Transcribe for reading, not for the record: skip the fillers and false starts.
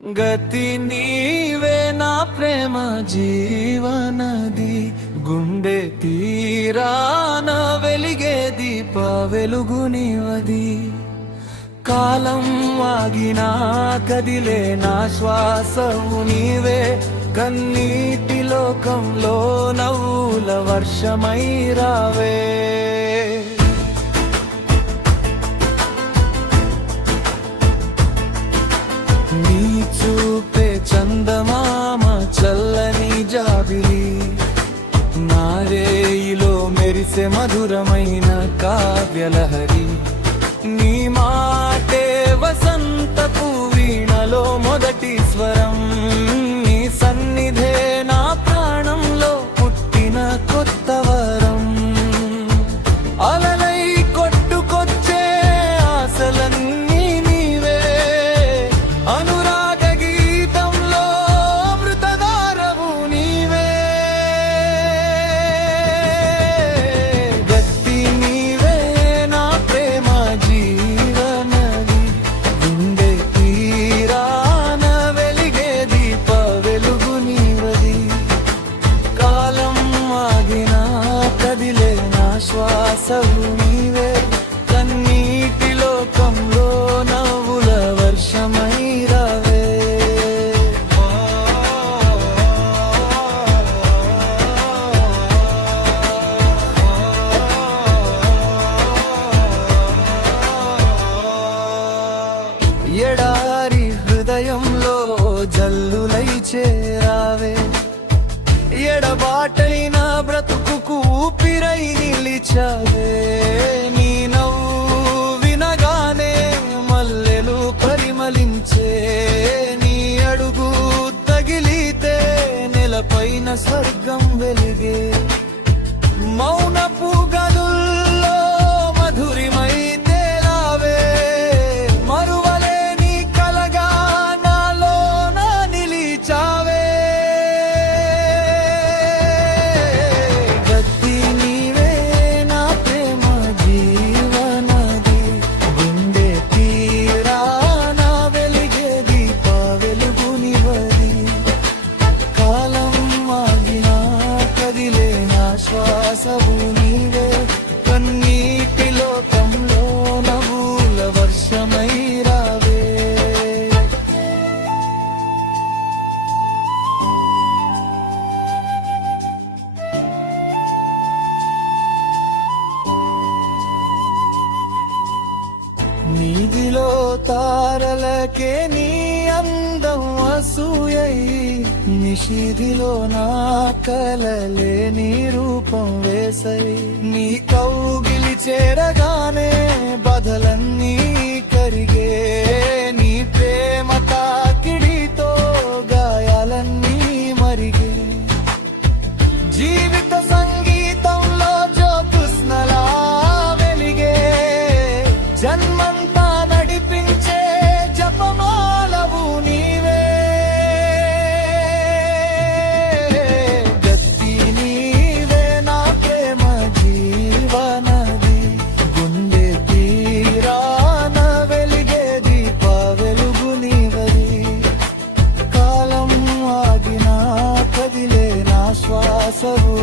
గతి నీవే నా ప్రేమ జీవనది, గుండె తీరాన వెలిగే దీప వెలుగు నీవది. కాలం ఆగినా కదిలే నా శ్వాసవు నీవే, కన్నీటి లోకంలో నవ్వుల వర్షమై రావే. నీ చూపే చందమామ చల్లని జాబిలి, నారేయిలో మెరిసే మధురమైన కావ్యలహరి. నీ మాటే వసంతపు వీణలో మొదటి స్వరం, నీ సన్నిధే నా ప్రాణంలో పుట్టిన కొత్త వరం. అలలై కొట్టుకొచ్చే ఆశలన్నీ నీవే, అనురాగ గీతంలో అమృతధారవు నీవే. గట్టి నీవే నా ప్రేమ జీవనది, గుండె తీరాన వెలిగే దీప వెలుగు నీవది. కాలం ఆగినా కదిలే నా శ్వాసవు నీవే, కన్నీటి లోకంలో నవ్వుల వర్షమై రావే. ఎడారి హృదయంలో జల్లులై చేరావే, ఎడబాటైన బ్రతుకుకు ఊపిరై నిలిచావే. నీ నవ్వు వినగానే మల్లెలు పరిమళించే, నీ అడుగు తగిలితే నెలపైన స్వర్గం వెలిగే. మౌనపు గదుల్లో మధురిమై తేలావే, మరువలేని కలగా నాలోన నిలిచావే. గతి నీవే నా ప్రేమ జీవనది, గుండె తీరాన వెలిగే దీప వెలుగు నీవది. కాలం ఆగినా కదిలే నా శ్వాసవు నీవే, కన్నీటి లోకంలో నవ్వుల వర్షమై రావే. నీదిలో తారలకే నీ అందం అసూయై, నిషిదిలో నా కలలే నీ రూపం వేసై. నీ కౌగిలి చేరగానే బదలన్నీ కరిగే, నీ ప్రేమ తాకిడితో గాయాలన్నీ మరిగే. జీవిత సంగీతంలో జ్యోత్స్నలా వెలిగే, జన్మంతా నడిపించే జపమాలవు నీవే. గతి నీవే నా ప్రేమ జీవనది, గుండె తీరాన వెలిగే దీప వెలుగు నీవది. కాలం ఆగినా కదిలే నా శ్వాసవు